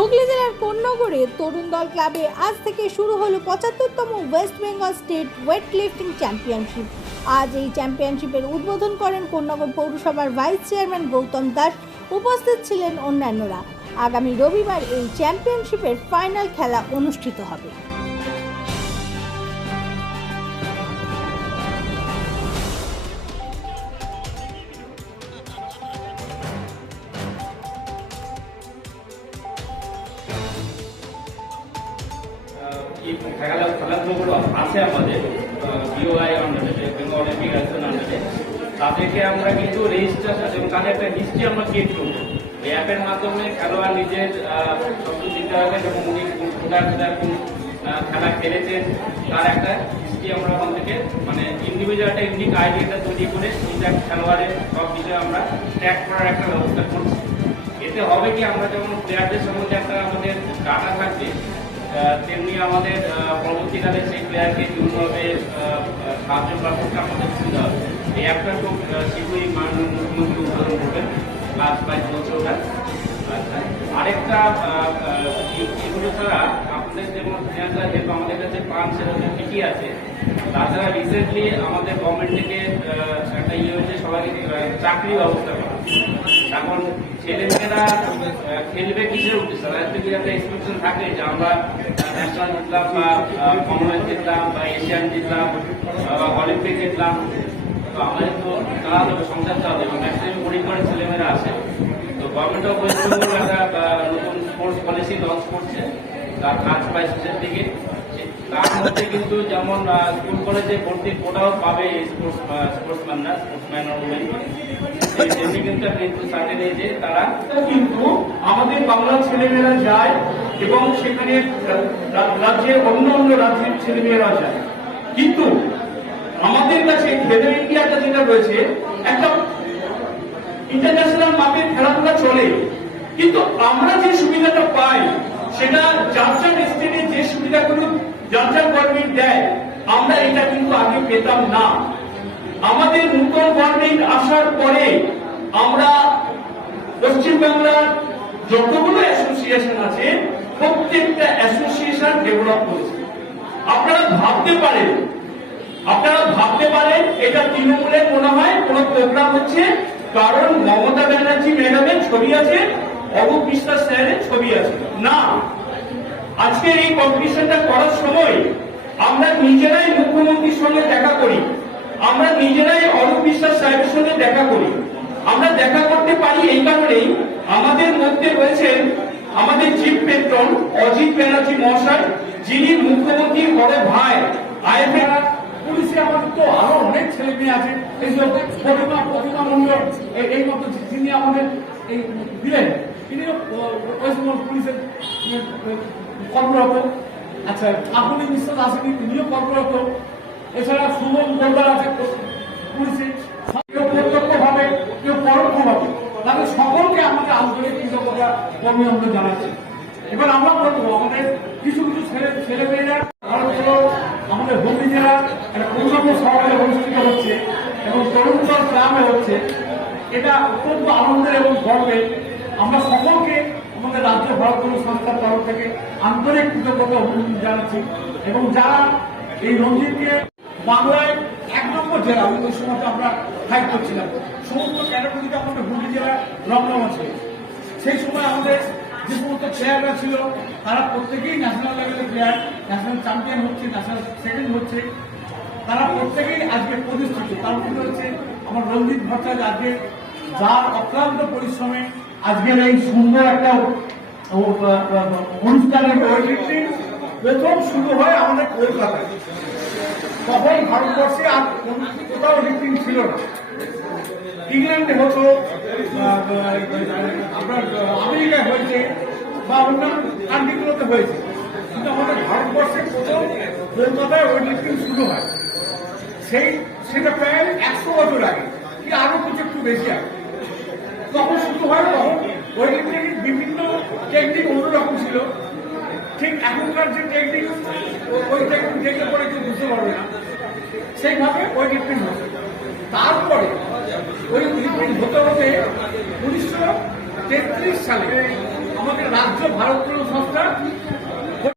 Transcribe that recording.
হুগলি জেলার কোন্নগরে তরুণ দল ক্লাবে আজ থেকে শুরু হলো পঁচাত্তরতম West Bengal state weight lifting championship আজ এই চ্যাম্পিয়নশিপের উদ্বোধন করেন কোন্নগর পৌরসভার ভাইস চেয়ারম্যান গৌতম দাস। উপস্থিত ছিলেন অন্যান্যরা। আগামী রবিবার এই চ্যাম্পিয়নশিপের ফাইনাল খেলা অনুষ্ঠিত হবে। এই খেলা খেলাধুলোগুলো আছে আমাদের বিওআই আন্ডারে বেঙ্গল অলিম্পিক আন্ডারে তাদেরকে আমরা কিন্তু রেজিস্ট্রেশন এবং তাদের একটা হিস্ট্রি আমরা ক্রিয়েট করব। এই অ্যাপের মাধ্যমে খেলোয়াড় নিজের শব্দ দিতে হবে এবং উনি কোথায় কোথায় কোন খেলা খেলেছেন, তার একটা হিস্ট্রি আমরা ওখান থেকে মানে ইন্ডিভিজুয়াল একটা ইউনিক আইডিয়াটা তৈরি করে সেইটা খেলোয়াড়ের সব বিষয়ে আমরা ট্র্যাক করার একটা ব্যবস্থা করছি। এতে হবে কি আমরা যেমন প্লেয়ারদের সম্বন্ধে একটা আমাদের ডাটা থাকবে তেমনি আমাদের পরবর্তীকালে সেই প্লেয়ারকে আহ, সাহায্য করা করতে আমাদের সুবিধা হবে। এই অ্যাপটা খুব শীঘ্রই মুখ্যমন্ত্রী উদ্বোধন করবেন কাজ প্রায় চলছে ওটা আরেকটা এগুলো ছাড়া আপনাদের যেমন ফিনান্সিয়াল হেল্প আমাদের কাছে পান সেরকম ঠিকই আছে। তাছাড়া রিসেন্টলি আমাদের গভর্নমেন্ট থেকে একটা ইয়ে হয়েছে সবাইকে চাকরি ব্যবস্থা করা। এখন ছেলেমেয়েরা খেলবে কিসের উদ্দেশ্যে? তাদের যদি একটা এক্সপেকশন থাকে যে আমরা ন্যাশনাল জিতলাম বা কমনওয়েলথ জিতলাম বা এশিয়ান জিতলাম বা অলিম্পিক জিতলাম? তো আমাদের তো চালাতে হবে, সংসার চালাতে হবে। ম্যাক্সিমাম গরিব ঘরের ছেলেমেয়েরা আছে। তো গভর্নমেন্ট অফ ওয়েস্ট বেঙ্গল একটা নতুন স্পোর্টস পলিসি লঞ্চ করছে। তার কাজ প্রায় শেষের দিকে। তার মধ্যে কিন্তু যেমন স্কুল কলেজে ভর্তির কোটাও পাবে স্পোর্টসম্যান আমাদের কাছে ইন্ডিয়াটা যেটা রয়েছে, একটা ইন্টারন্যাশনাল খেলাধুলা চলে। কিন্তু আমরা যে সুবিধাটা পাই, সেটা যার যার যে সুবিধাগুলো যার দেয় আমরা এটা কিন্তু আগে পেতাম না। আমাদের নতুন গভর্নমেন্ট আসার পরে আমরা পশ্চিমবাংলার যতগুলো অ্যাসোসিয়েশন আছে, প্রত্যেকটা অ্যাসোসিয়েশন ডেভেলপ করেছে। আপনারা ভাবতে পারেন, আপনারা ভাবতে পারেন, এটা তৃণমূলের মনে হয় কোন প্রোগ্রাম হচ্ছে, কারণ মমতা ব্যানার্জি ম্যাডামের ছবি আছে, অরূপ বিশ্বাস স্যারের ছবি আছে। না আজকের এই কম্পিটিশনটা করার সময় আমরা নিজেরাই মুখ্যমন্ত্রীর সঙ্গে দেখা করি। আমরা নিজেরাই অরূপ বিশ্বাস সাহেবের সঙ্গে দেখা করি। আমরা দেখা করতে পারি এই কারণেই আমাদের মধ্যে রয়েছেন আমাদের চিফ পেট্রন অজিত ব্যানার্জি মহাশয়, যিনি মুখ্যমন্ত্রীর বড় ভাই আইএফএ পুলিশে আমার তো আরও অনেক ছেলে মেয়ে আছে। এই যে প্রতিমা প্রতিমা মন্ডল এই- মতো যিনি আমাদের এই দিলেন তিনিও ওয়েস্ট বেঙ্গল পুলিশের কর্মরত। আচ্ছা আপনি বিশ্বাস আসেনি তিনিও কর্মরত। এছাড়া সুমন গোলদার আছে পুলিশে। কেউ প্রত্যক্ষভাবে, কেউ পরোক্ষভাবে। তাদের সকলকে আমাদের কর্মী আমরা জানাচ্ছি। এবার আমরা বলব, আমাদের কিছু কিছু ছেলে ছেলে মেয়েরা আমাদের হুগলি জেলা একটা শহরে অনুষ্ঠিত হচ্ছে এবং তরুণতর গ্রামে হচ্ছে। এটা অত্যন্ত আনন্দের এবং গর্বের। আমরা সকলকে আমাদের রাজ্য ভারতগুলো সংস্থার তরফ থেকে আন্তরিক কৃতজ্ঞতা অভিনন্দন জানাচ্ছি। এবং যারা এই রঞ্জিতকে বাংলায় এক নম্বর জেলা ওই সময় আমরা ফাইট করছিলাম সমস্ত ক্যাটাগরিতে আমাদের হুগলি জেলায় রমরমা ছিল। সেই সময় আমাদের যে সমস্ত প্লেয়াররা ছিল, তারা প্রত্যেকেই ন্যাশনাল লেভেলের প্লেয়ার ন্যাশনাল চ্যাম্পিয়ন হচ্ছে ন্যাশনাল সেকেন্ড হচ্ছে। তারা প্রত্যেকেই আজকে প্রতিষ্ঠিত। তার মধ্যে হচ্ছে আমার রঞ্জিত ভট্টাচার্য আজকে যার অক্লান্ত পরিশ্রমে আজকের এই সুন্দর একটা অনুষ্ঠানের প্রথম শুরু হয় আমাদের কলকাতায়। তখন ভারতবর্ষে আর কোথাও লিফটিং ছিল না। ইংল্যান্ডে হতো আপনার আমেরিকায় হয়েছে বা অন্যান্য কান্ট্রিগুলোতে হয়েছে। কিন্তু আমাদের ভারতবর্ষে প্রথম কলকাতায় ওয়েট লিফটিং শুরু হয়। সেই, সেটা প্রায় একশো বছর আগে, কি আরও কিছু একটু বেশি আগে। তখন শুরু হয় তখন ওয়েট লিফটিং বিভিন্ন টেকনিক অন্যরকম ছিল। ঠিক এখনকার যে টেকনিক ওই টেকনিক দেখলে পরে কেউ বুঝতে পারবে না। সেইভাবে ওই ডিপ্রিন্ট হবে তারপরে ওই ডিপ্রিন্ট হতে হতে উনিশশো তেত্রিশ সালে আমাদের রাজ্য ভারতীয় সংস্থা